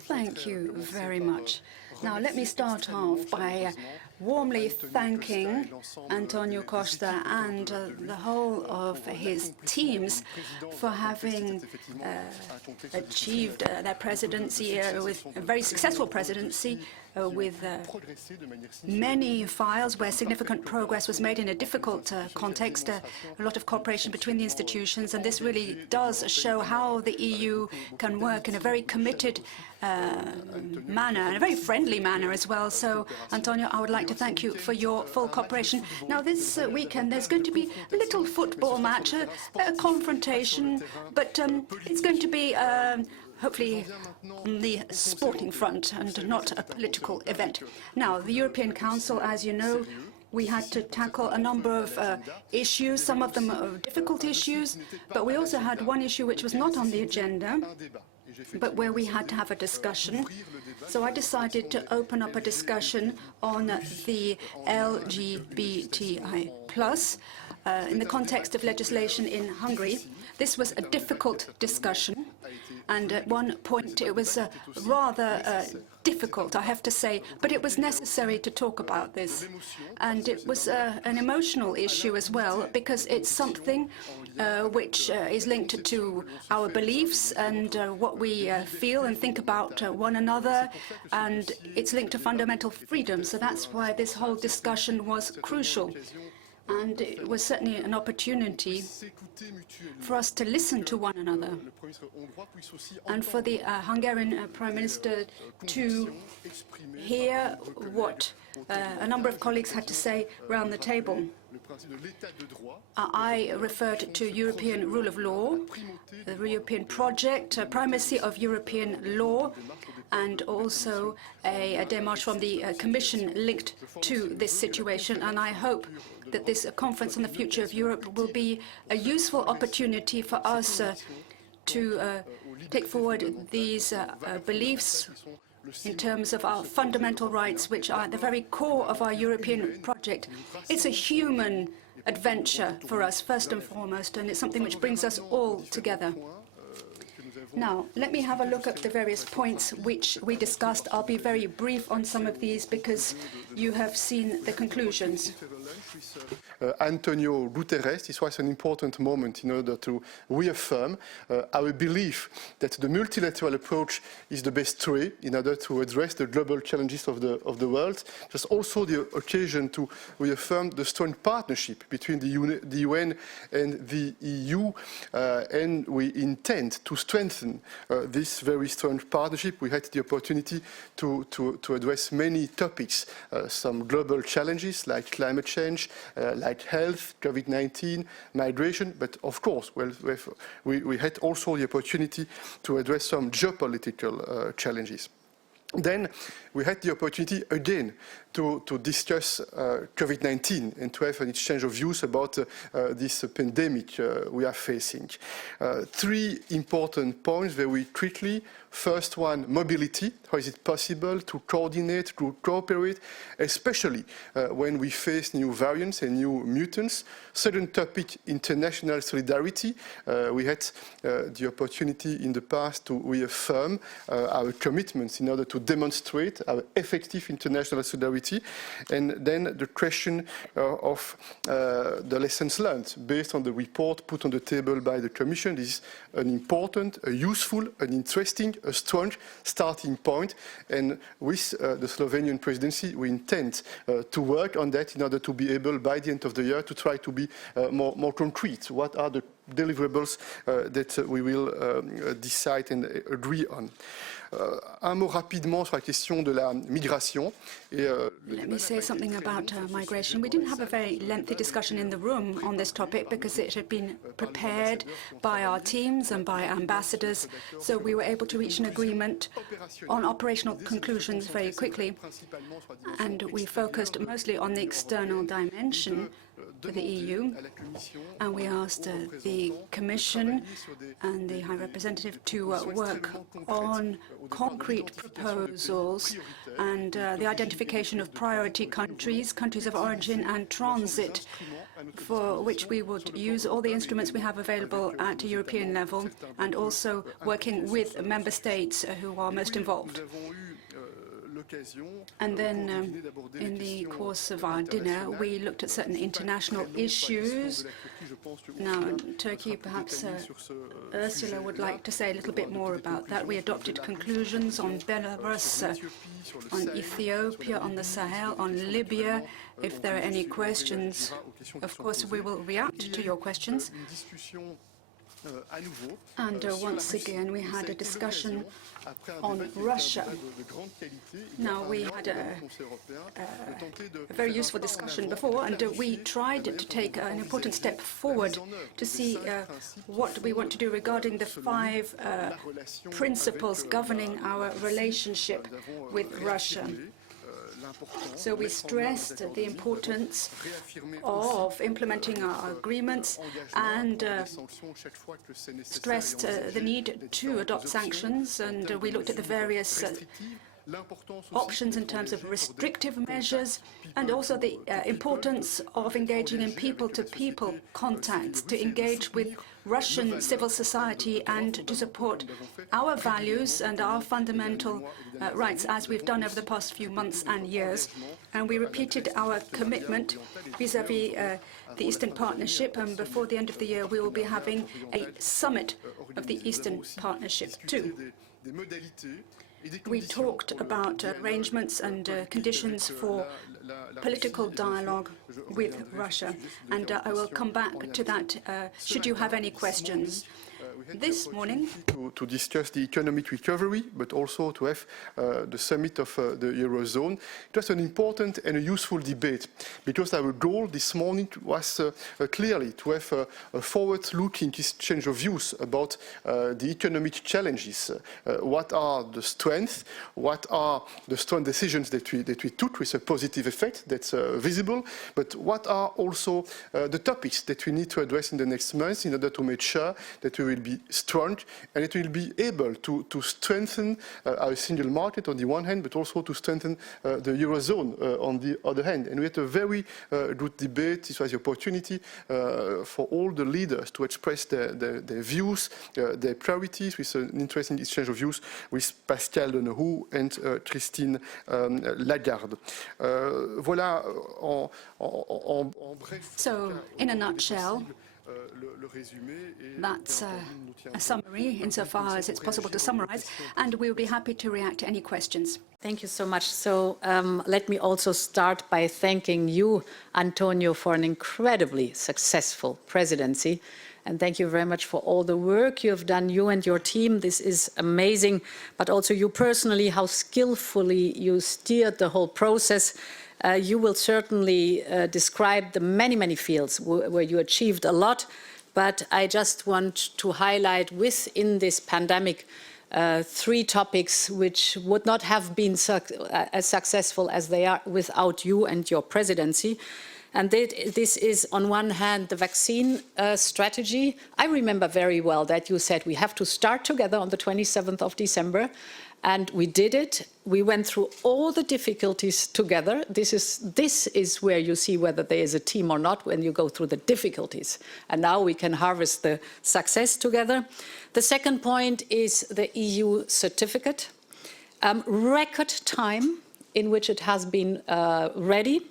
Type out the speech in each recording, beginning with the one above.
Thank you very much. Now, let me start off by warmly thanking Antonio Costa and the whole of his teams for having achieved their presidency with a very successful presidency with many files where significant progress was made in a difficult context, a lot of cooperation between the institutions, and this really does show how the EU can work in a very committed manner, and a very friendly manner as well. So, Antonio, I would like to thank you for your full cooperation. Now, this weekend there's going to be a little football match, a confrontation, but it's going to be hopefully on the sporting front and not a political event. Now, the European Council, as you know, we had to tackle a number of issues, some of them are difficult issues, but we also had one issue which was not on the agenda, but where we had to have a discussion. So I decided to open up a discussion on the LGBTI+, in the context of legislation in Hungary. This was a difficult discussion, and at one point it was rather difficult, I have to say, but it was necessary to talk about this. And it was an emotional issue as well, because it's something which is linked to our beliefs and what we feel and think about one another, and it's linked to fundamental freedom. So that's why this whole discussion was crucial. And it was certainly an opportunity for us to listen to one another, and for the Hungarian Prime Minister to hear what a number of colleagues had to say round the table. I referred to European rule of law, the European project, primacy of European law, and also a démarche from the Commission linked to this situation. And I hope that this conference on the future of Europe will be a useful opportunity for us to take forward these beliefs in terms of our fundamental rights, which are at the very core of our European project. It's a human adventure for us, first and foremost, and it's something which brings us all together. Now, let me have a look at the various points which we discussed. I'll be very brief on some of these because you have seen the conclusions. Antonio Guterres, this was an important moment in order to reaffirm our belief that the multilateral approach is the best way in order to address the global challenges of the world. There's also the occasion to reaffirm the strong partnership between the UN and the EU, and we intend to strengthen this very strong partnership. We had the opportunity to address many topics, some global challenges like climate change, like health, COVID-19, migration, but of course, we had also the opportunity to address some geopolitical challenges. Then we had the opportunity again to discuss COVID-19 and to have an exchange of views about this pandemic we are facing. Three important points very quickly. First one, mobility. How is it possible to coordinate, to cooperate, especially when we face new variants and new mutants? Second topic, international solidarity. We had the opportunity in the past to reaffirm our commitments in order to demonstrate our effective international solidarity. And then the question of the lessons learned based on the report put on the table by the Commission. This is an important, a useful, an interesting, a strong starting point, and with the Slovenian presidency we intend to work on that in order to be able by the end of the year to try to be more concrete. What are the deliverables that we will decide and agree on? Un mot rapidement sur la question de la migration. Let me say something about migration. We didn't have a very lengthy discussion in the room on this topic because it had been prepared by our teams and by ambassadors, so we were able to reach an agreement on operational conclusions very quickly, and we focused mostly on the external dimension for the EU, and we asked the Commission and the High Representative to work on concrete proposals and the identification of priority countries, countries of origin and transit, for which we would use all the instruments we have available at a European level, and also working with member states who are most involved. And then, in the course of our dinner, we looked at certain international issues. Now, Turkey, perhaps Ursula would like to say a little bit more about that. We adopted conclusions on Belarus, on Ethiopia, on the Sahel, on Libya. If there are any questions, of course, we will react to your questions. And once again, we had a discussion on Russia. Now, we had a very useful discussion before, and we tried to take an important step forward to see what we want to do regarding the 5 principles governing our relationship with Russia. So we stressed the importance of implementing our agreements and stressed the need to adopt sanctions, and we looked at the various options in terms of restrictive measures, and also the importance of engaging in people-to-people contacts, to engage with Russian civil society and to support our values and our fundamental rights, as we've done over the past few months and years. And we repeated our commitment vis-à-vis the Eastern Partnership, and before the end of the year we will be having a summit of the Eastern Partnership too. We talked about arrangements and conditions for political dialogue with Russia, and I will come back to that should you have any questions. This morning, to discuss the economic recovery, but also to have the summit of the Eurozone. It was an important and a useful debate, because our goal this morning was clearly to have a forward-looking exchange of views about the economic challenges. What are the strengths? What are the strong decisions that we took with a positive effect that's visible? But what are also the topics that we need to address in the next months in order to make sure that we will be strong and it will be able to strengthen our single market on the one hand, but also to strengthen the Eurozone on the other hand. And we had a very good debate. This was the opportunity for all the leaders to express their views, their priorities, with an interesting exchange of views with Pascal Deneuroux and Christine Lagarde. Voilà en bref. So, in a nutshell, that's a summary insofar as it's possible to summarize, and we'll be happy to react to any questions. Thank you so much. So let me also start by thanking you, Antonio, for an incredibly successful presidency. And thank you very much for all the work you have done, you and your team. This is amazing. But also you personally, how skillfully you steered the whole process. You will certainly describe the many, many fields where you achieved a lot. But I just want to highlight within this pandemic 3 topics which would not have been as successful as they are without you and your presidency. And this is, on one hand, the vaccine strategy. I remember very well that you said we have to start together on the 27th of December. And we did it. We went through all the difficulties together. This is where you see whether there is a team or not, when you go through the difficulties. And now we can harvest the success together. The second point is the EU certificate. Record time in which it has been ready.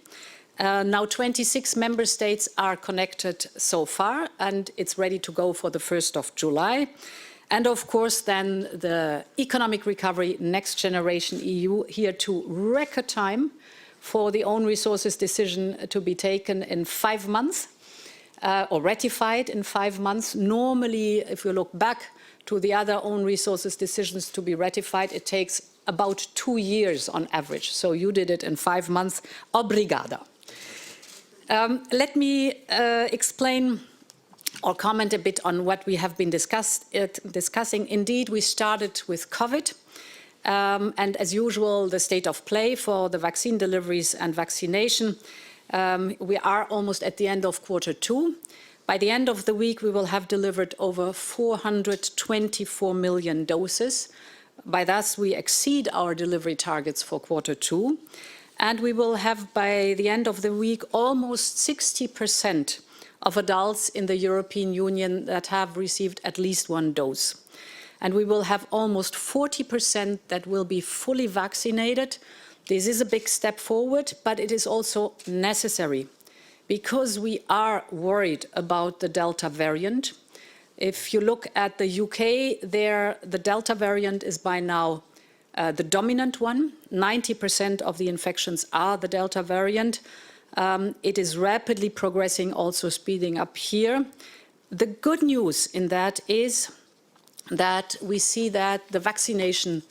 Now 26 member states are connected so far, and it's ready to go for the 1st of July. And of course, then the economic recovery, next generation EU, here to record time for the own resources decision to be taken in 5 months, or ratified in 5 months. Normally, if you look back to the other own resources decisions to be ratified, it takes about 2 years on average. So you did it in 5 months. Obrigada. Let me explain or comment a bit on what we have been discussing. Indeed, we started with COVID, and as usual, the state of play for the vaccine deliveries and vaccination. We are almost at the end of Q2. By the end of the week, we will have delivered over 424 million doses. By thus, we exceed our delivery targets for Q2. And we will have, by the end of the week, almost 60% of adults in the European Union that have received at least one dose. And we will have almost 40% that will be fully vaccinated. This is a big step forward, but it is also necessary because we are worried about the Delta variant. If you look at the UK, there, the Delta variant is by now the dominant one. 90% of the infections are the Delta variant. It is rapidly progressing, also speeding up here. The good news in that is that we see that the vaccination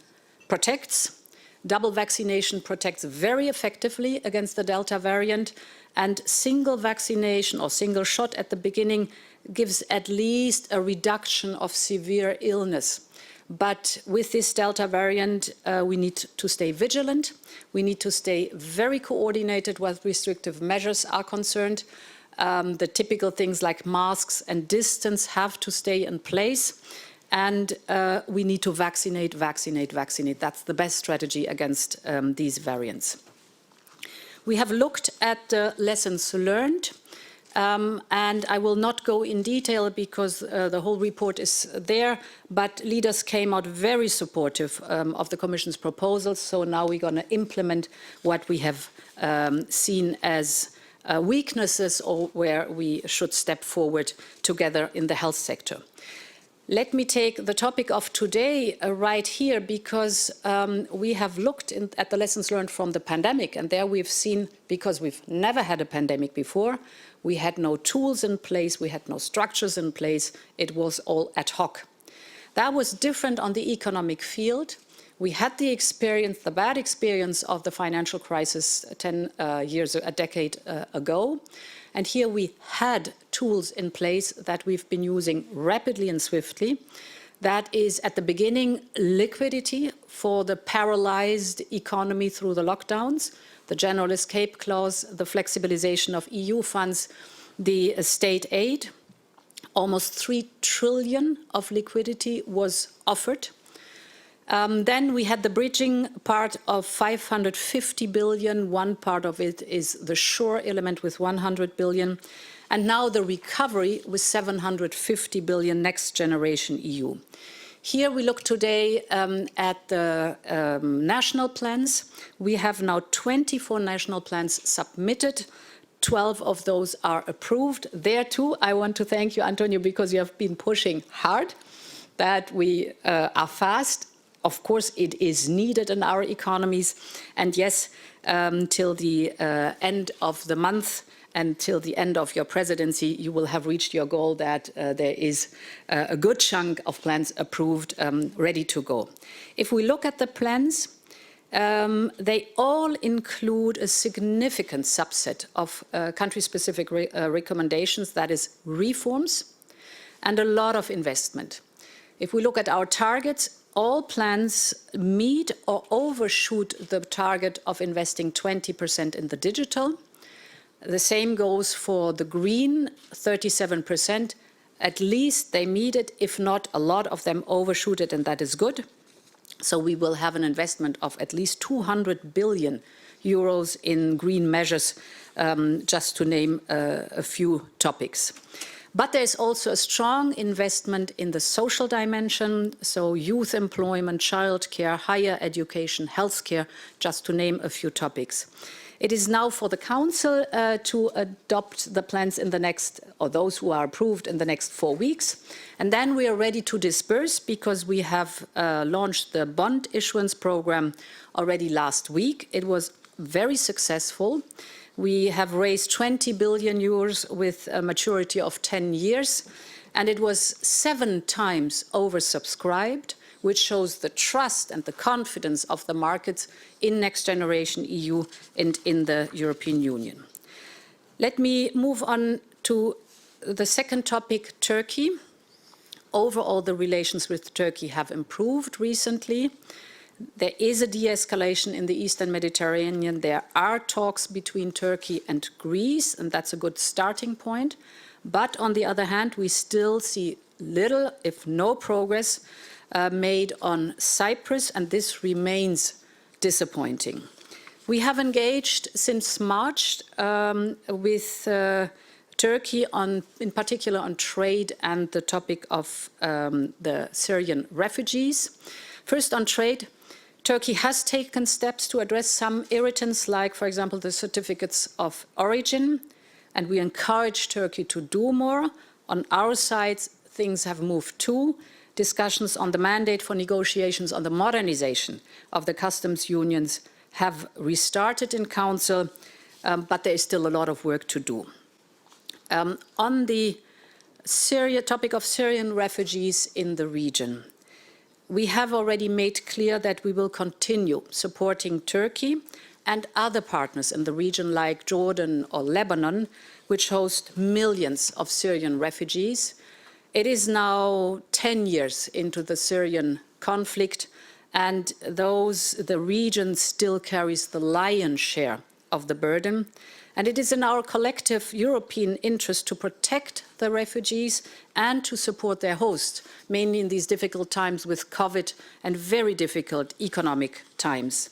protects. Double vaccination protects very effectively against the Delta variant, and single vaccination or single shot at the beginning gives at least a reduction of severe illness. But with this Delta variant, we need to stay vigilant. We need to stay very coordinated where restrictive measures are concerned. The typical things like masks and distance have to stay in place. And we need to vaccinate. That's the best strategy against these variants. We have looked at the lessons learned, and I will not go in detail because the whole report is there, but leaders came out very supportive of the Commission's proposals, so now we're going to implement what we have seen as weaknesses or where we should step forward together in the health sector. Let me take the topic of today right here because we have looked at the lessons learned from the pandemic, and there we've seen, because we've never had a pandemic before, we had no tools in place, we had no structures in place, it was all ad hoc. That was different on the economic field. We had the experience, the bad experience of the financial crisis a decade ago. And here we had tools in place that we've been using rapidly and swiftly. That is, at the beginning, liquidity for the paralyzed economy through the lockdowns, the general escape clause, the flexibilization of EU funds, the state aid. Almost 3 trillion of liquidity was offered. Then we had the bridging part of 550 billion. One part of it is the shore element with 100 billion. And now the recovery with 750 billion next generation EU. Here we look today at the national plans. We have now 24 national plans submitted. 12 of those are approved. There too, I want to thank you, Antonio, because you have been pushing hard that we are fast. Of course, it is needed in our economies. And yes, till the end of the month and till the end of your presidency, you will have reached your goal that there is a good chunk of plans approved, ready to go. If we look at the plans, they all include a significant subset of country-specific recommendations, that is reforms, and a lot of investment. If we look at our targets, all plans meet or overshoot the target of investing 20% in the digital. The same goes for the green, 37%. At least they meet it. If not, a lot of them overshoot it, and that is good. So we will have an investment of at least 200 billion euros in green measures, just to name a few topics. But there's also a strong investment in the social dimension, so youth employment, childcare, higher education, healthcare, just to name a few topics. It is now for the Council to adopt the plans in the next, or those who are approved in the next 4 weeks. And then we are ready to disperse because we have launched the bond issuance program already last week. It was very successful. We have raised 20 billion euros with a maturity of 10 years, and it was 7 times oversubscribed, which shows the trust and the confidence of the markets in Next Generation EU and in the European Union. Let me move on to the second topic, Turkey. Overall, the relations with Turkey have improved recently. There is a de-escalation in the Eastern Mediterranean. There are talks between Turkey and Greece, and that's a good starting point. But on the other hand, we still see little, if no progress made on Cyprus, and this remains disappointing. We have engaged since March with Turkey in particular on trade and the topic of the Syrian refugees. First on trade, Turkey has taken steps to address some irritants like, for example, the certificates of origin, and we encourage Turkey to do more. On our side, things have moved too. Discussions on the mandate for negotiations on the modernization of the customs unions have restarted in Council, but there is still a lot of work to do. On the topic of Syrian refugees in the region, we have already made clear that we will continue supporting Turkey and other partners in the region like Jordan or Lebanon, which host millions of Syrian refugees. It is now 10 years into the Syrian conflict, and the region still carries the lion's share of the burden. And it is in our collective European interest to protect the refugees and to support their hosts, mainly in these difficult times with COVID and very difficult economic times.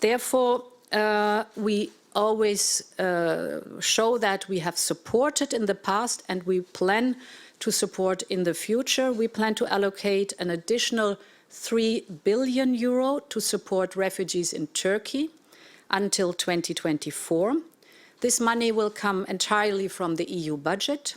Therefore, we always show that we have supported in the past and we plan to support in the future. We plan to allocate an additional €3 billion to support refugees in Turkey until 2024. This money will come entirely from the EU budget,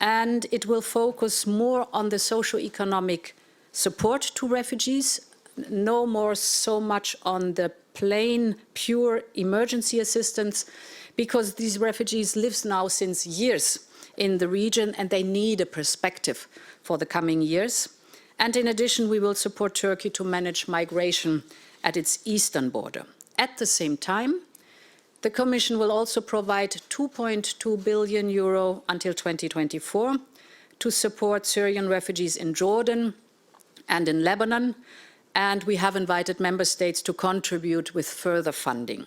and it will focus more on the socio-economic support to refugees, no more so much on the plain, pure emergency assistance, because these refugees live now since years in the region and they need a perspective for the coming years. And in addition, we will support Turkey to manage migration at its eastern border. At the same time, the Commission will also provide €2.2 billion until 2024 to support Syrian refugees in Jordan and in Lebanon, and we have invited member states to contribute with further funding.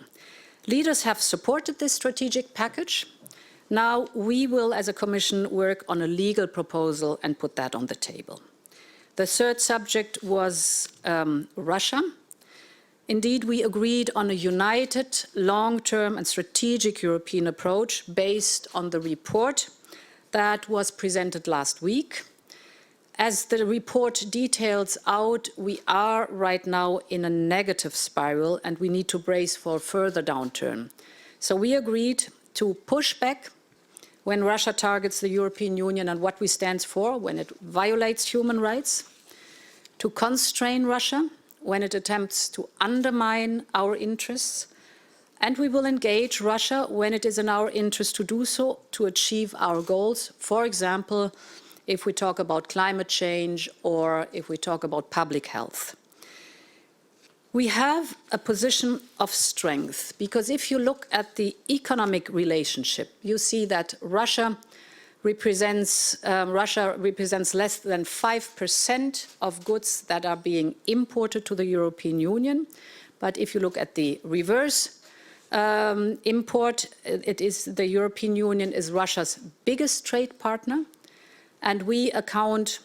Leaders have supported this strategic package. Now we will, as a Commission, work on a legal proposal and put that on the table. The third subject was Russia. Indeed, we agreed on a united, long-term and strategic European approach based on the report that was presented last week. As the report details out, we are right now in a negative spiral and we need to brace for further downturn. So we agreed to push back when Russia targets the European Union and what we stand for, when it violates human rights, to constrain Russia when it attempts to undermine our interests, and we will engage Russia when it is in our interest to do so to achieve our goals, for example, if we talk about climate change or if we talk about public health. We have a position of strength because if you look at the economic relationship, you see that Russia represents less than 5% of goods that are being imported to the European Union. But if you look at the reverse import, the European Union is Russia's biggest trade partner, and we account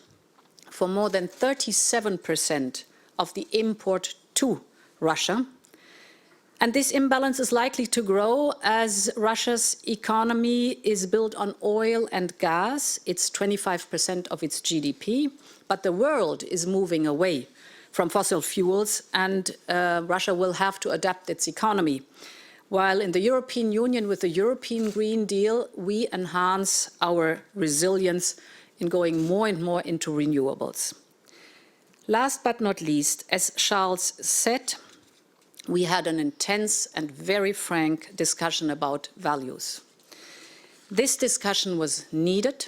for more than 37% of the import to Russia. And this imbalance is likely to grow as Russia's economy is built on oil and gas. It's 25% of its GDP, but the world is moving away from fossil fuels and Russia will have to adapt its economy. While in the European Union, with the European Green Deal, we enhance our resilience in going more and more into renewables. Last but not least, as Sharl said, we had an intense and very frank discussion about values. This discussion was needed.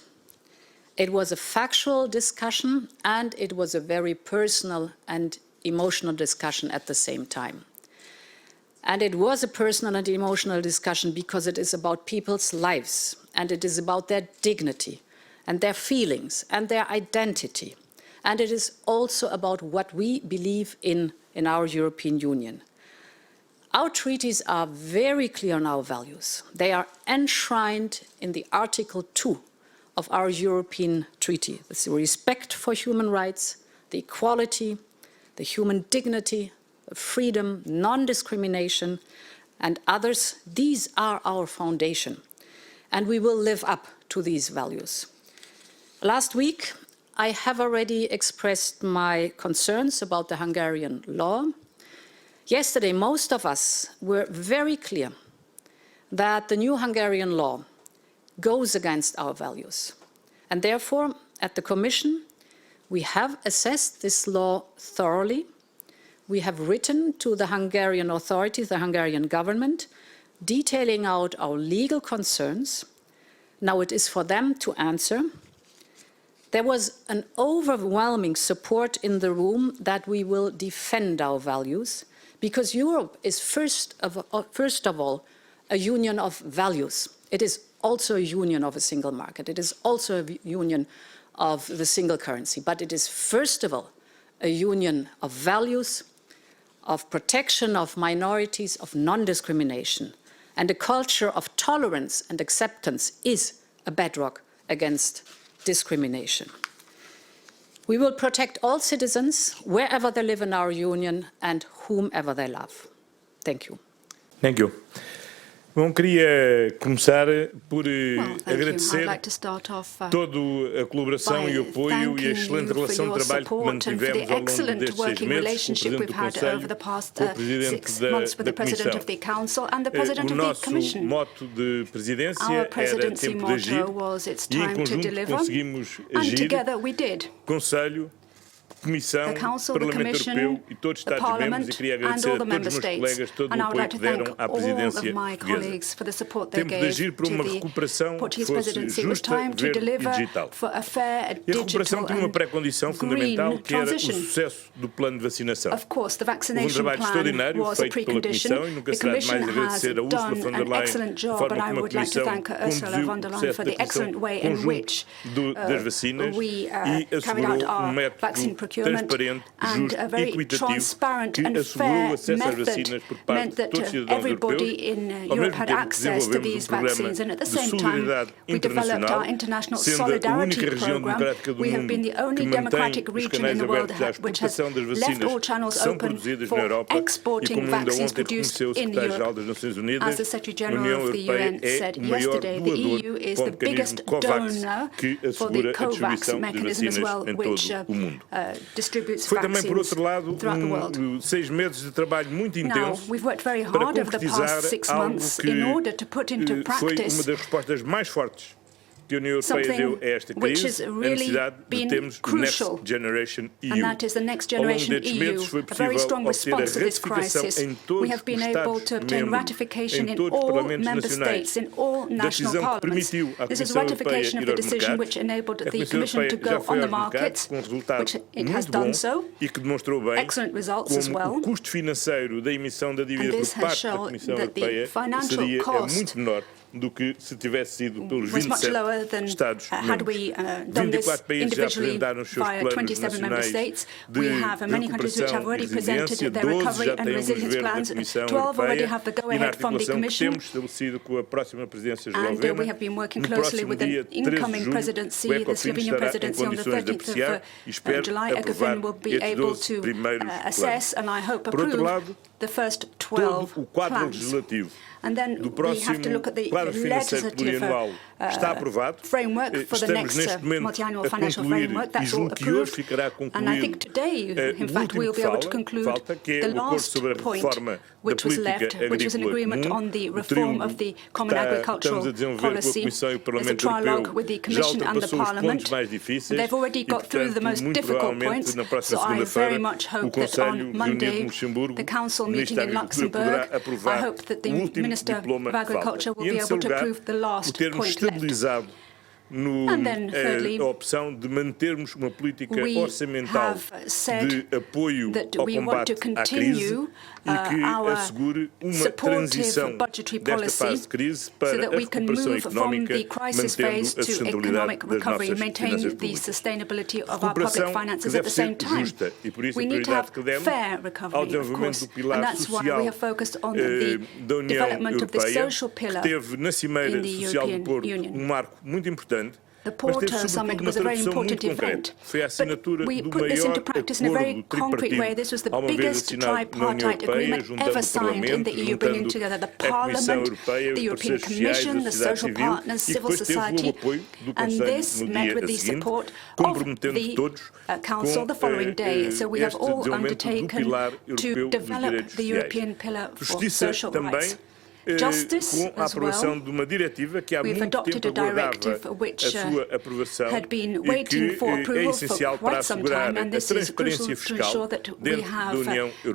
It was a factual discussion and it was a very personal and emotional discussion at the same time. And it was a personal and emotional discussion because it is about people's lives and it is about their dignity and their feelings and their identity. and it is also about what we believe in our European Union. Our treaties are very clear on our values. They are enshrined in the Article 2 of our European Treaty. It's the respect for human rights, the equality, the human dignity, the freedom, non-discrimination, and others. These are our foundation, and we will live up to these values. Last week, I have already expressed my concerns about the Hungarian law. Yesterday, most of us were very clear that the new Hungarian law goes against our values. And therefore, at the Commission, we have assessed this law thoroughly. We have written to the Hungarian authorities, the Hungarian government, detailing out our legal concerns. Now it is for them to answer. There was an overwhelming support in the room that we will defend our values, because Europe is first of all a union of values. It is also a union of a single market. It is also a union of the single currency. But it is first of all a union of values, of protection of minorities, of non-discrimination. And a culture of tolerance and acceptance is a bedrock against discrimination. We will protect all citizens wherever they live in our union and whomever they love. Thank you. Thank you. Bom, queria começar por agradecer toda a colaboração e o apoio e a excelente relação de trabalho que mantivemos ao longo destes 6 meses com o Presidente do Conselho, com o Presidente da Comissão. O nosso mote de presidência era tempo de agir e, em conjunto, conseguimos agir. Conselho, Comissão, Parlamento Europeu e todos os Estados-membros, e queria agradecer a todos os meus colegas todo o apoio que deram à presidência portuguesa. Tempo de agir por uma recuperação que fosse justa, verde e digital. E a recuperação tinha uma pré-condição fundamental, que era o sucesso do plano de vacinação. Houve um trabalho extraordinário feito pela Comissão, e nunca será demais agradecer a Ursula von der Leyen a forma como a Comissão conduziu o processo de aquisição conjunto das vacinas e assegurou um método transparente, justo e equitativo que assegurou o acesso às vacinas por parte de todos os cidadãos europeus, ao mesmo tempo que desenvolvemos um programa de solidariedade internacional, sendo a única região democrática do mundo que mantém os canais abertos à exportação das vacinas que são produzidas na Europa, e como ainda ontem reconheceu o Secretário-Geral das Nações Unidas, a União Europeia é o maior doador para o mecanismo COVAX, que assegura a distribuição das vacinas em todo o mundo. Foi também, por outro lado, 6 meses de trabalho muito intenso para concretizar algo que foi uma das respostas mais fortes que a União Europeia deu a esta crise, a necessidade de termos o Next Generation EU. Ao longo destes meses foi possível obter a ratificação em todos os Estados-membros, em todos os Parlamentos nacionais, da decisão que permitiu à Comissão Europeia ir aos mercados. A Comissão Europeia já foi aos mercados com um resultado muito bom e que demonstrou bem como o custo financeiro da emissão da dívida por parte da Comissão Europeia seria muito menor do que se tivesse sido pelos 27 Estados-membros. 24 países já apresentaram os seus planos nacionais de recuperação e resiliência, 12 já têm luz verde da Comissão Europeia, e na articulação que temos estabelecido com a próxima presidência eslovena, no próximo dia 13 de julho, o Ecofin estará em condições de apreciar e espero aprovar estes 12 primeiros planos. Por outro lado, todo o quadro legislativo do próximo quadro financeiro plurianual está aprovado. Estamos neste momento a concluir, e julgo que hoje ficará concluído o último que falta, que é o acordo sobre a reforma da política agrícola comum, o trílogo que estamos a desenvolver com a Comissão e o Parlamento Europeu já ultrapassou os pontos mais difíceis e, portanto, muito provavelmente na próxima segunda-feira o Conselho reunido no Luxemburgo, o Ministro da Agricultura poderá aprovar o último diploma que falta. E, em terceiro lugar, por termos estabilizado a opção de mantermos uma política orçamental de apoio ao combate à crise e que assegure uma transição desta fase de crise para a recuperação económica, mantendo a sustentabilidade das nossas finanças públicas. Recuperação que deve ser justa e por isso a prioridade que demos ao desenvolvimento do pilar social da União Europeia, que teve na Cimeira Social do Porto marco muito importante. The Porto Summit was a very important event, but we put this into practice in a very concrete way. This was the biggest tripartite agreement ever signed in the EU, bringing together the Parliament, the European Commission, the social partners, civil society, and this met with the support of the Council the following day. So we have all undertaken to develop the European Pillar for social rights. Justice as well. We've adopted a directive which had been waiting for approval for quite some time, and this is crucial to ensure that we have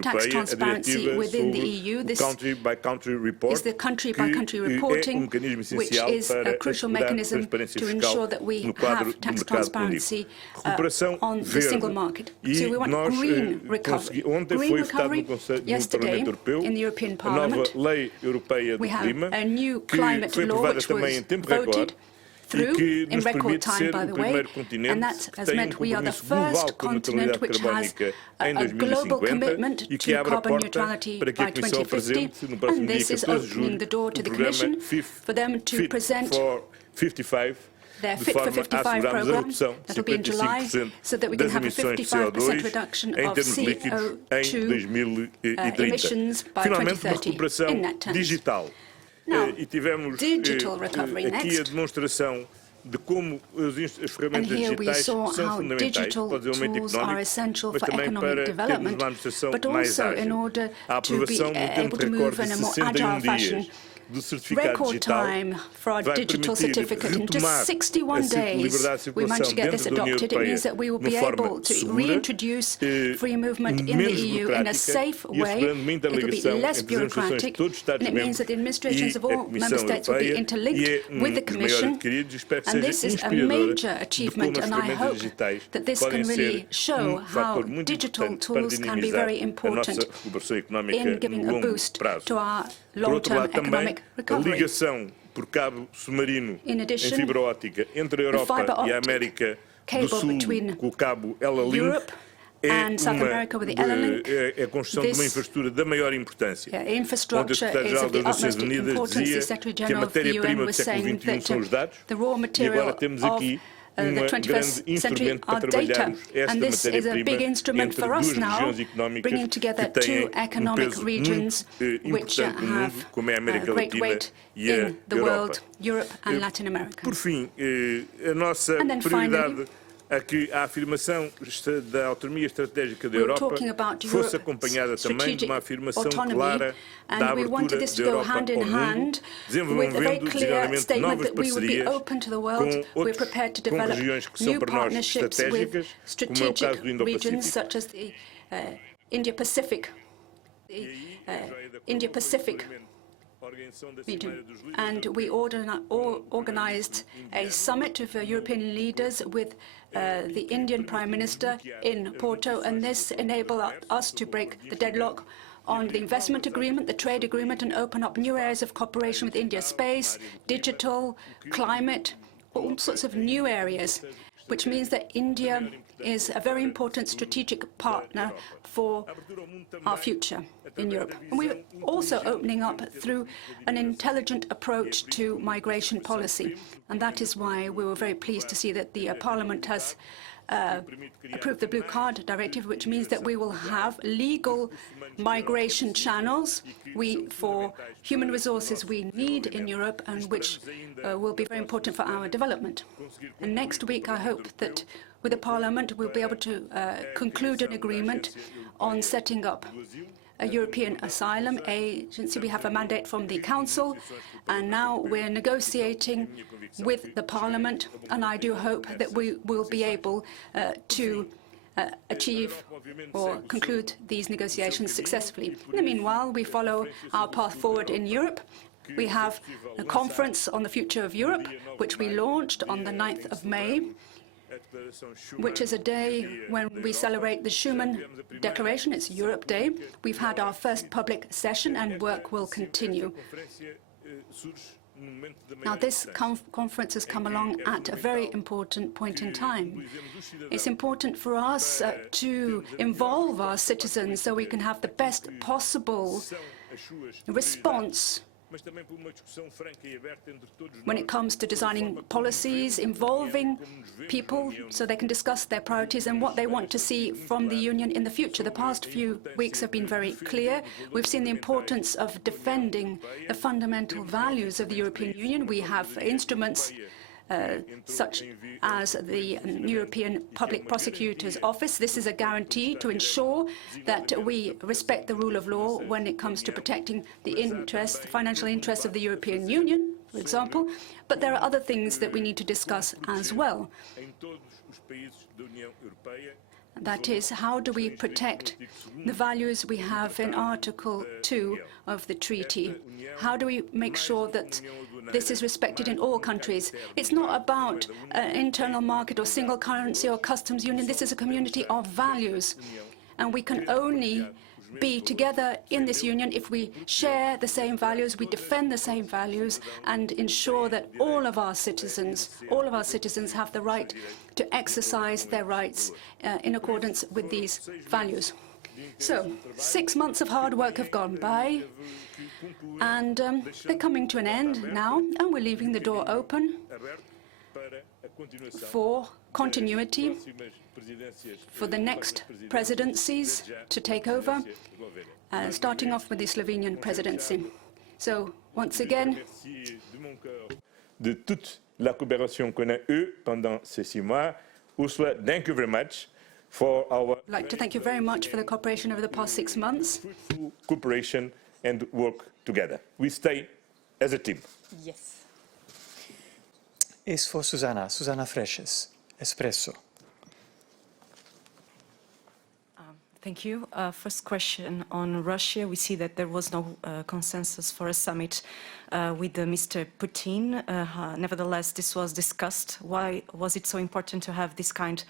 tax transparency within the EU. This is the country-by-country reporting, which is a crucial mechanism to ensure that we have tax transparency on the single market. So we want green recovery. Green recovery yesterday in the European Parliament. We have a new climate law which was voted through in record time, by the way, and that has meant we are the first continent which has a global commitment to carbon neutrality by 2050, and this is opening the door to the Commission for them to present their Fit for 55 programme that will be in July, so that we can have a 55% reduction of CO2 emissions by 2030 in net terms. Now, digital recovery next. And here we saw how digital tools are essential for economic development, but also in order to be able to move in a more agile fashion. Record time for our digital certificate. In just 61 days, we managed to get this adopted. It means that we will be able to reintroduce free movement in the EU in a safe way. It will be less bureaucratic, and it means that the administrations of all member states will be interlinked with the Commission. And this is a major achievement, and I hope that this can really show how digital tools can be very important in giving a boost to our long-term economic recovery. In addition, the fibre optic cable between Europe and South America with the Link. This infrastructure is of the utmost importance. The Secretary General of the UN was saying that the raw material of the 21st century are data, and this is a big instrument for us now, bringing together two economic regions which have a great weight in the world, Europe and Latin America. And then finally, a que a afirmação da autonomia estratégica da Europa fosse acompanhada também de uma afirmação clara da abertura da Europa ao mundo, desenvolvendo designadamente novas parcerias com outras regiões que são para nós estratégicas, como é o caso do Indo-Pacífico. India-Pacific region. And we organized a summit of European leaders with the Indian Prime Minister in Porto, and this enabled us to break the deadlock on the investment agreement, the trade agreement, and open up new areas of cooperation with India: space, digital, climate, all sorts of new areas, which means that India is a very important strategic partner for our future in Europe. And we're also opening up through an intelligent approach to migration policy. And that is why we were very pleased to see that the Parliament has approved the Blue Card Directive, which means that we will have legal migration channels for human resources we need in Europe, and which will be very important for our development. And next week, I hope that with the Parliament we'll be able to conclude an agreement on setting up a European Asylum Agency. We have a mandate from the Council, and now we're negotiating with the Parliament, and I do hope that we will be able to achieve or conclude these negotiations successfully. In the meanwhile, we follow our path forward in Europe, We have a conference on the future of Europe, which we launched on the 9th of May, which is a day when we celebrate the Schuman Declaration. It's Europe Day. We've had our first public session and work will continue. Now, this conference has come along at a very important point in time. It's important for us to involve our citizens so we can have the best possible response when it comes to designing policies, involving people so they can discuss their priorities and what they want to see from the Union in the future. The past few weeks have been very clear. We've seen the importance of defending the fundamental values of the European Union. We have instruments such as the European Public Prosecutor's Office. This is a guarantee to ensure that we respect the rule of law when it comes to protecting the interests, the financial interests of the European Union, for example. But there are other things that we need to discuss as well. That is, how do we protect the values we have in Article 2 of the treaty? How do we make sure that this is respected in all countries? It's not about an internal market or single currency or customs union. This is a community of values. And we can only be together in this union if we share the same values, we defend the same values, and ensure that all of our citizens have the right to exercise their rights in accordance with these values. So, 6 months of hard work have gone by, and they're coming to an end now, and we're leaving the door open for continuity for the next presidencies to take over, starting off with the Slovenian presidency. So, once again, de toute la coopération qu'on a eue pendant ces 6 mois. Ursula, thank you very much for our I'd like to thank you very much for the cooperation over the past 6 months. Cooperation and work together. We stay as a team. Yes. Is for Susanna Freshes, Espresso. Thank you. First question on Russia. We see that there was no consensus for a summit with Mr. Putin. Nevertheless, this was discussed. Why was it so important to have this kind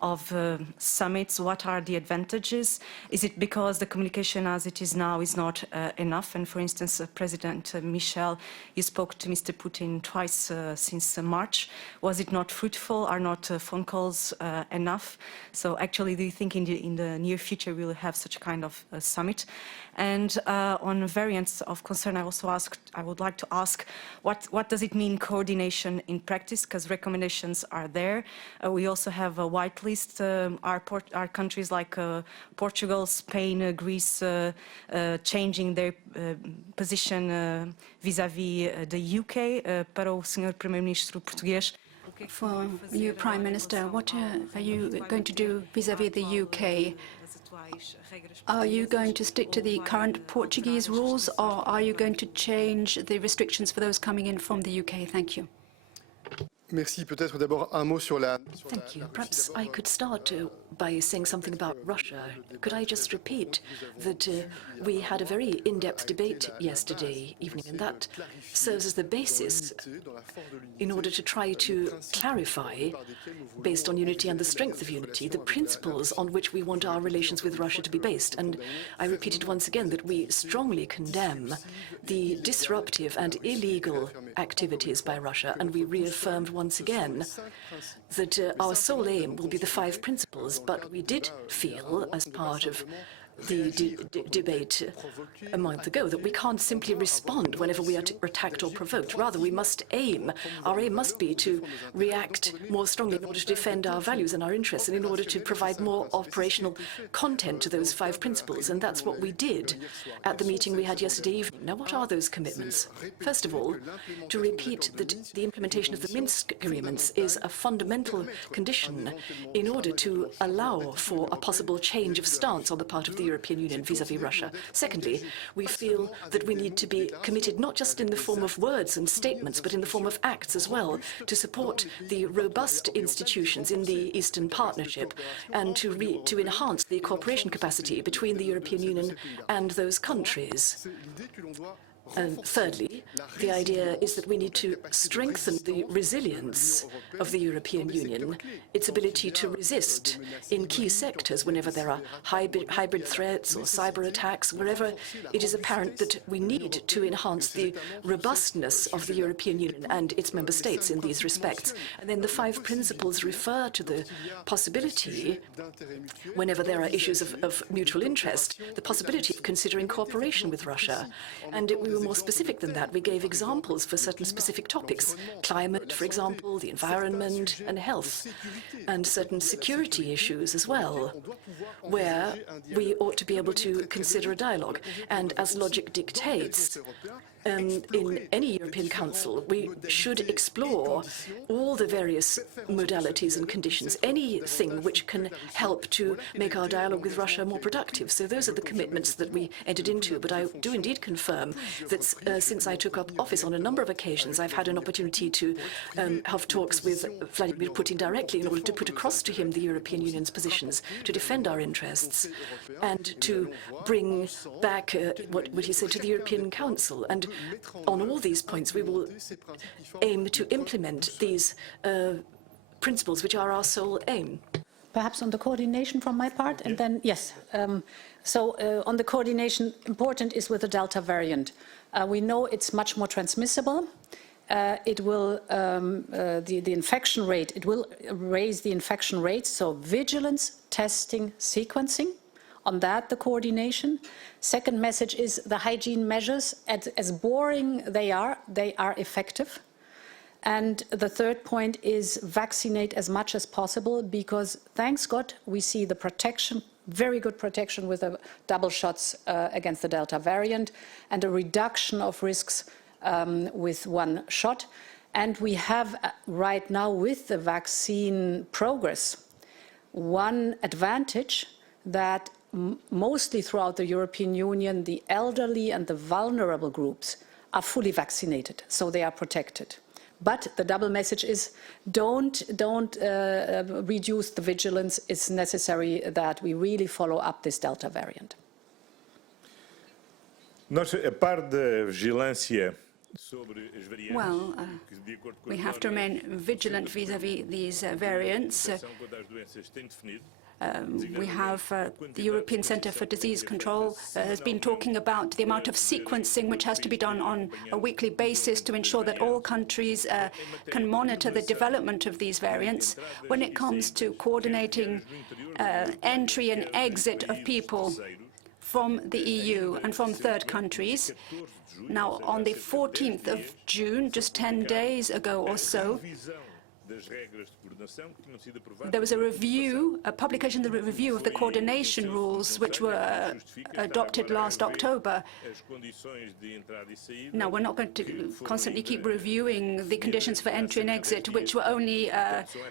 of summits? What are the advantages? Is it because the communication as it is now is not enough? And for instance, President Misel, you spoke to Mr. Putin twice since March. Was it not fruitful? Are not phone calls enough? So actually, do you think in the near future we will have such a kind of summit? And on variants of concern, I would like to ask, what does it mean coordination in practice? Because recommendations are there. We also have a white list. Our countries like Portugal, Spain, Greece, changing their position vis-à-vis the UK. Para o Sr. Primeiro-Ministro português. For you, Prime Minister, what are you going to do vis-à-vis the UK? Are you going to stick to the current Portuguese rules, or are you going to change the restrictions for those coming in from the UK? Thank you. Merci. Peut-être d'abord un mot sur la... Thank you. Perhaps I could start by saying something about Russia. Could I just repeat that we had a very in-depth debate yesterday evening, and that serves as the basis in order to try to clarify, based on unity and the strength of unity, the principles on which we want our relations with Russia to be based. And I repeated once again that we strongly condemn the disruptive and illegal activities by Russia, and we reaffirmed once again that our sole aim will be the 5 principles, but we did feel, as part of the debate a month ago, that we can't simply respond whenever we are attacked or provoked. Rather, we must our aim must be to react more strongly in order to defend our values and our interests, and in order to provide more operational content to those 5 principles. And that's what we did at the meeting we had yesterday evening. Now, what are those commitments? First of all, to repeat that the implementation of the Minsk agreements is a fundamental condition in order to allow for a possible change of stance on the part of the European Union vis-à-vis Russia. Secondly, we feel that we need to be committed not just in the form of words and statements, but in the form of acts as well, to support the robust institutions in the Eastern Partnership and to enhance the cooperation capacity between the European Union and those countries. And thirdly, the idea is that we need to strengthen the resilience of the European Union, its ability to resist in key sectors whenever there are hybrid threats or cyber attacks, wherever it is apparent that we need to enhance the robustness of the European Union and its member states in these respects. And then the 5 principles refer to the possibility, whenever there are issues of mutual interest, the possibility of considering cooperation with Russia. And we were more specific than that. We gave examples for certain specific topics, climate, for example, the environment and health, and certain security issues as well, where we ought to be able to consider a dialogue. And as logic dictates, in any European Council, we should explore all the various modalities and conditions, anything which can help to make our dialogue with Russia more productive. So those are the commitments that we entered into. But I do indeed confirm that since I took up office on a number of occasions, I've had an opportunity to have talks with Vladimir Putin directly in order to put across to him the European Union's positions, to defend our interests, and to bring back what he said to the European Council. And on all these points, we will aim to implement these principles, which are our sole aim. Perhaps on the coordination from my part, and then, yes. On the coordination, important is with the Delta variant. We know it's much more transmissible. It will, the infection rate, it will raise the infection rate, so vigilance, testing, sequencing. On that, the coordination. Second message is the hygiene measures, as boring they are effective. And the third point is vaccinate as much as possible, because thanks God, we see the protection, very good protection with the double shots against the Delta variant, and a reduction of risks with 1 shot. And we have right now with the vaccine progress, one advantage that mostly throughout the European Union, the elderly and the vulnerable groups are fully vaccinated, so they are protected. But the double message is don't reduce the vigilance. It's necessary that we really follow up this Delta variant. Well, we have to remain vigilant vis-à-vis these variants. We have the European Centre for Disease Control has been talking about the amount of sequencing which has to be done on a weekly basis to ensure that all countries can monitor the development of these variants. When it comes to coordinating entry and exit of people from the EU and from third countries, now on the 14th of June, just 10 days ago or so, there was a review, a publication of the review of the coordination rules which were adopted last October. Now, we're not going to constantly keep reviewing the conditions for entry and exit, which were only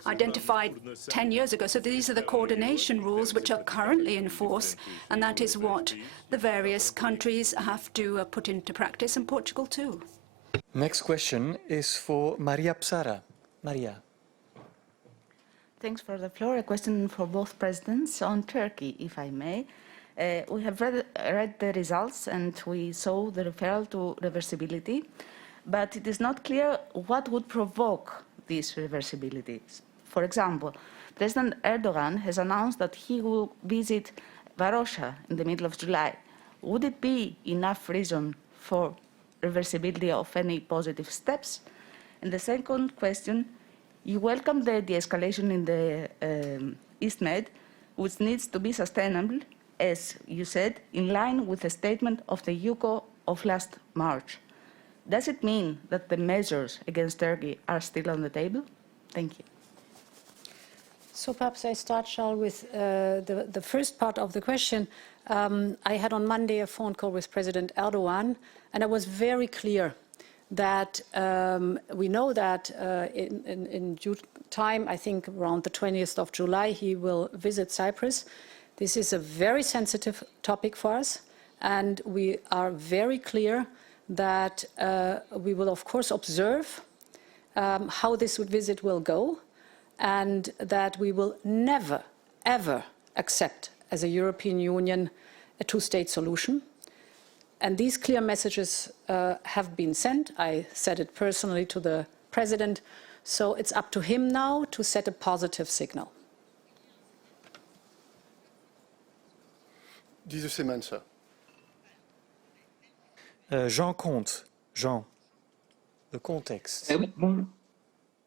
identified 10 years ago. So these are the coordination rules which are currently in force, and that is what the various countries have to put into practice, and Portugal too. Next question is for Maria Psara. Maria. Thanks for the floor. A question for both presidents on Turkey, if I may. We have read the results and we saw the referral to reversibility, but it is not clear what would provoke these reversibilities. For example, President Erdogan has announced that he will visit Varosha in the middle of July. Would it be enough reason for reversibility of any positive steps? And the second question, you welcome the de-escalation in the East Med, which needs to be sustainable, as you said, in line with the statement of the UCO of last March. Does it mean that the measures against Turkey are still on the table? Thank you. So perhaps I start, Sharl, with the first part of the question. I had on Monday a phone call with President Erdogan, and I was very clear that we know that in due time, I think around the 20th of July, he will visit Cyprus. This is a very sensitive topic for us, and we are very clear that we will, of course, observe how this visit will go, and that we will never, ever accept as a European Union a two-state solution. And these clear messages have been sent. I said it personally to the President. So it's up to him now to set a positive signal. Diese Semenza. Jean Comte. Jean, the context.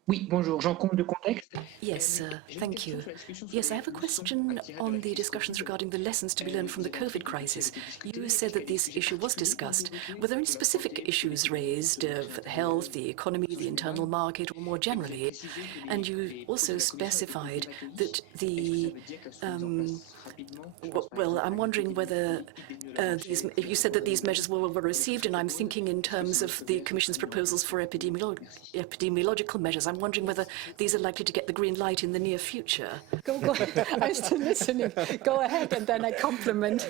Oui, bonjour. Jean Comte de Contexte. Yes, thank you. Yes, I have a question on the discussions regarding the lessons to be learned from the COVID crisis. You said that this issue was discussed. Were there any specific issues raised of health, the economy, the internal market, or more generally? And you also specified that the well, I'm wondering whether you said that these measures were received, and I'm thinking in terms of the Commission's proposals for epidemiological measures. I'm wondering whether these are likely to get the green light in the near future. Go I'm still listening. Go ahead, and then I compliment.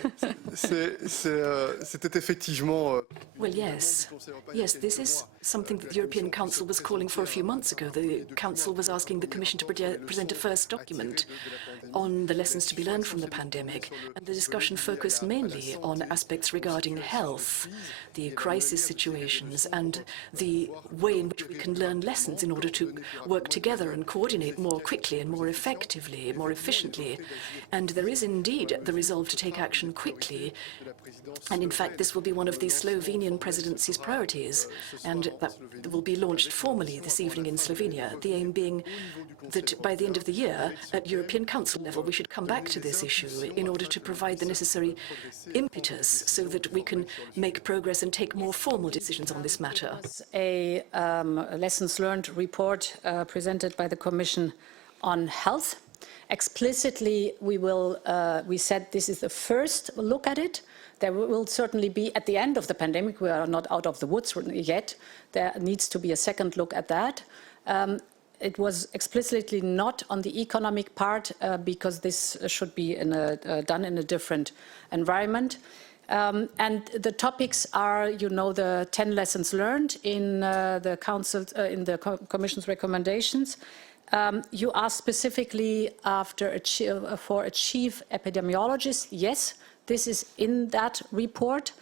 C'était effectivement. Well, yes. Yes, this is something that the European Council was calling for a few months ago. The Council was asking the Commission to present a first document on the lessons to be learned from the pandemic, and the discussion focused mainly on aspects regarding health, the crisis situations, and the way in which we can learn lessons in order to work together and coordinate more quickly and more effectively, more efficiently. And there is indeed the resolve to take action quickly, and in fact this will be one of the Slovenian presidency's priorities, and that will be launched formally this evening in Slovenia, the aim being that by the end of the year, at European Council level, we should come back to this issue in order to provide the necessary impetus so that we can make progress and take more formal decisions on this matter. A lessons learned report presented by the Commission on health. Explicitly, we said this is the first look at it. There will certainly be, at the end of the pandemic, we are not out of the woods yet, there needs to be a second look at that. It was explicitly not on the economic part because this should be done in a different environment. And the topics are, you know, the 10 lessons learned in the Council, in the Commission's recommendations. You asked specifically for a chief epidemiologist. Yes, this is in that report.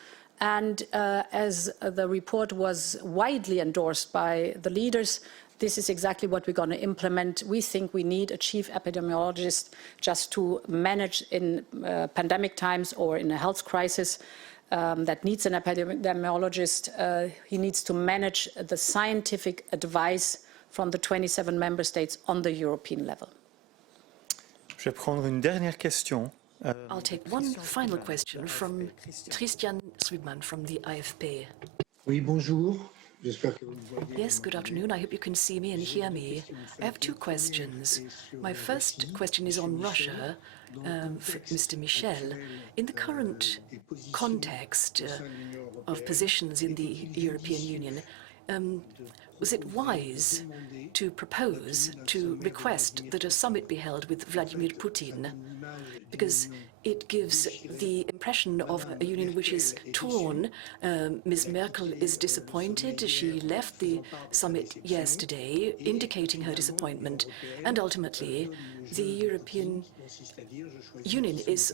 And as the report was widely endorsed by the leaders, this is exactly what we're going to implement. We think we need a chief epidemiologist just to manage in pandemic times or in a health crisis that needs an epidemiologist. He needs to manage the scientific advice from the 27 member states on the European level. Je vais prendre une dernière question. I'll take one final question from Christian Swibman from the AFP. Oui, bonjour. Yes, good afternoon. I hope you can see me and hear me. I have two questions. My first question is on Russia, for Mr. Mishel. In the current context of positions in the European Union, was it wise to propose, to request that a summit be held with Vladimir Putin? Because it gives the impression of a union which is torn. Ms. Merkel is disappointed. She left the summit yesterday, indicating her disappointment. And ultimately, the European Union is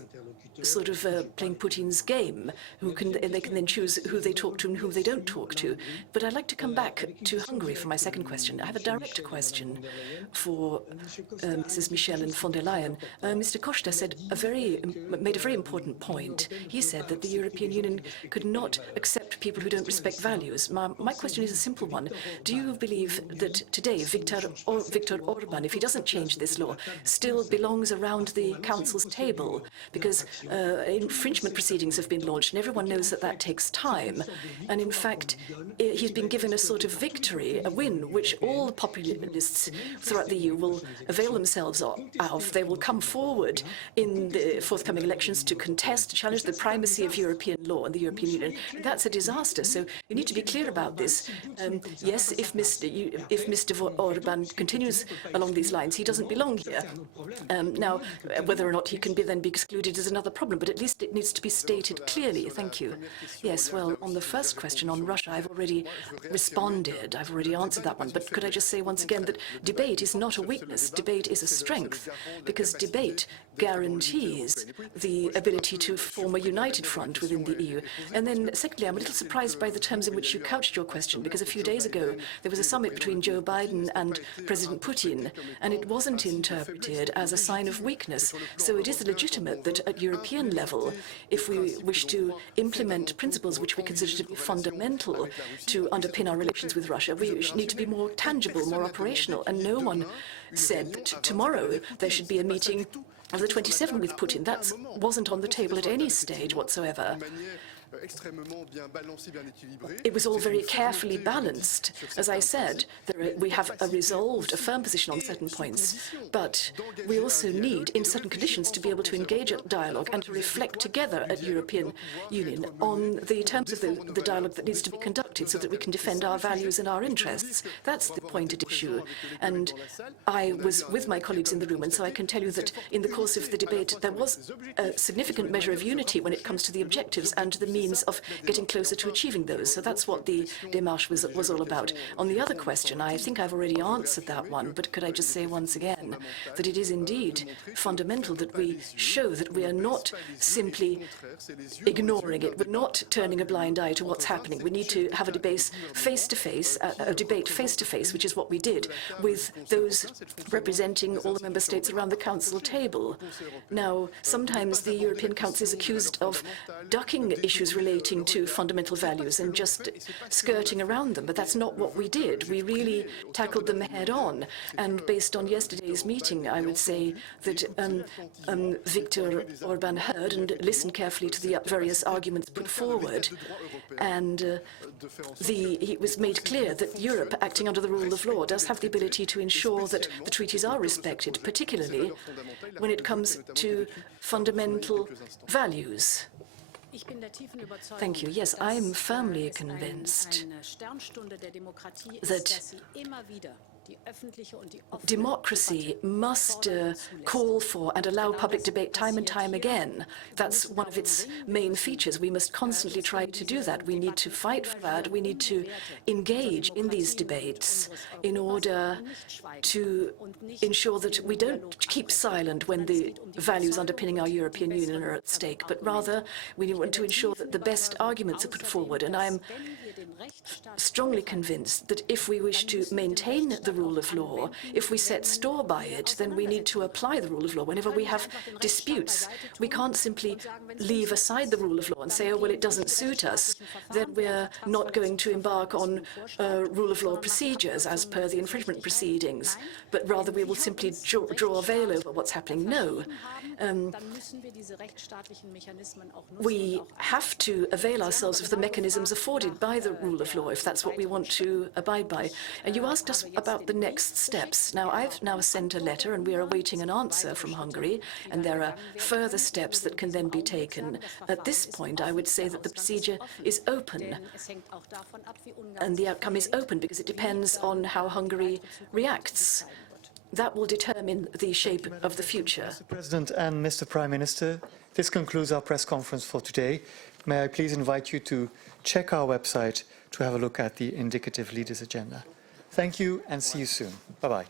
sort of playing Putin's game. They can then choose who they talk to and who they don't talk to. But I'd like to come back to Hungary for my second question. I have a direct question for Mrs. Michel and von der Leyen. Mr. Kostas said made a very important point. He said that the European Union could not accept people who don't respect values. My question is a simple one. Do you believe that today Viktor Orban, if he doesn't change this law, still belongs around the Council's table? Because infringement proceedings have been launched, and everyone knows that that takes time. And in fact, he's been given a sort of victory, a win, which all the populists throughout the EU will avail themselves of. They will come forward in the forthcoming elections to contest, to challenge the primacy of European law and the European Union. That's a disaster. So you need to be clear about this. Yes, if Mr. Orban continues along these lines, he doesn't belong here. Now, whether or not he can then be excluded is another problem, but at least it needs to be stated clearly. Thank you. Yes, well, on the first question on Russia, I've already responded. I've already answered that one, but could I just say once again that debate is not a weakness, debate is a strength, because debate guarantees the ability to form a united front within the EU. And then, secondly, I'm a little surprised by the terms in which you couched your question, because a few days ago there was a summit between Joe Biden and President Putin, and it wasn't interpreted as a sign of weakness. So it is legitimate that at European level, if we wish to implement principles which we consider to be fundamental to underpin our relations with Russia, we need to be more tangible, more operational. And no one said that tomorrow there should be a meeting of the 27 with Putin. That wasn't on the table at any stage whatsoever. It was all very carefully balanced. As I said, we have a resolved, a firm position on certain points, but we also need, in certain conditions, to be able to engage a dialogue and to reflect together at European Union on the terms of the dialogue that needs to be conducted so that we can defend our values and our interests. That's the point at issue. And I was with my colleagues in the room, and so I can tell you that in the course of the debate there was a significant measure of unity when it comes to the objectives and the means of getting closer to achieving those. So that's what the démarche was all about. On the other question, I think I've already answered that one, but could I just say once again that it is indeed fundamental that we show that we are not simply ignoring it. We're not turning a blind eye to what's happening. We need to have a debate face-to-face, which is what we did with those representing all the member states around the council table. Now, sometimes the European Council is accused of ducking issues relating to fundamental values and just skirting around them, but that's not what we did. We really tackled them head-on, and based on yesterday's meeting, I would say that Viktor Orban heard and listened carefully to the various arguments put forward, and it was made clear that Europe, acting under the rule of law, does have the ability to ensure that the treaties are respected, particularly when it comes to fundamental values. Thank you. Yes, I am firmly convinced that democracy must call for and allow public debate time and time again. That's one of its main features. We must constantly try to do that. We need to fight for that. We need to engage in these debates in order to ensure that we don't keep silent when the values underpinning our European Union are at stake, but rather we want to ensure that the best arguments are put forward. And I'm strongly convinced that if we wish to maintain the rule of law, if we set store by it, then we need to apply the rule of law. Whenever we have disputes, we can't simply leave aside the rule of law and say, oh, well, it doesn't suit us, then we're not going to embark on rule of law procedures as per the infringement proceedings, but rather we will simply draw a veil over what's happening. No. We have to avail ourselves of the mechanisms afforded by the rule of law if that's what we want to abide by. And you asked us about the next steps. Now, I've sent a letter and we are awaiting an answer from Hungary, and there are further steps that can then be taken. At this point, I would say that the procedure is open, and the outcome is open because it depends on how Hungary reacts. That will determine the shape of the future. Mr. President and Mr. Prime Minister, this concludes our press conference for today. May I please invite you to check our website to have a look at the indicative leaders agenda. Thank you and see you soon. Bye-bye.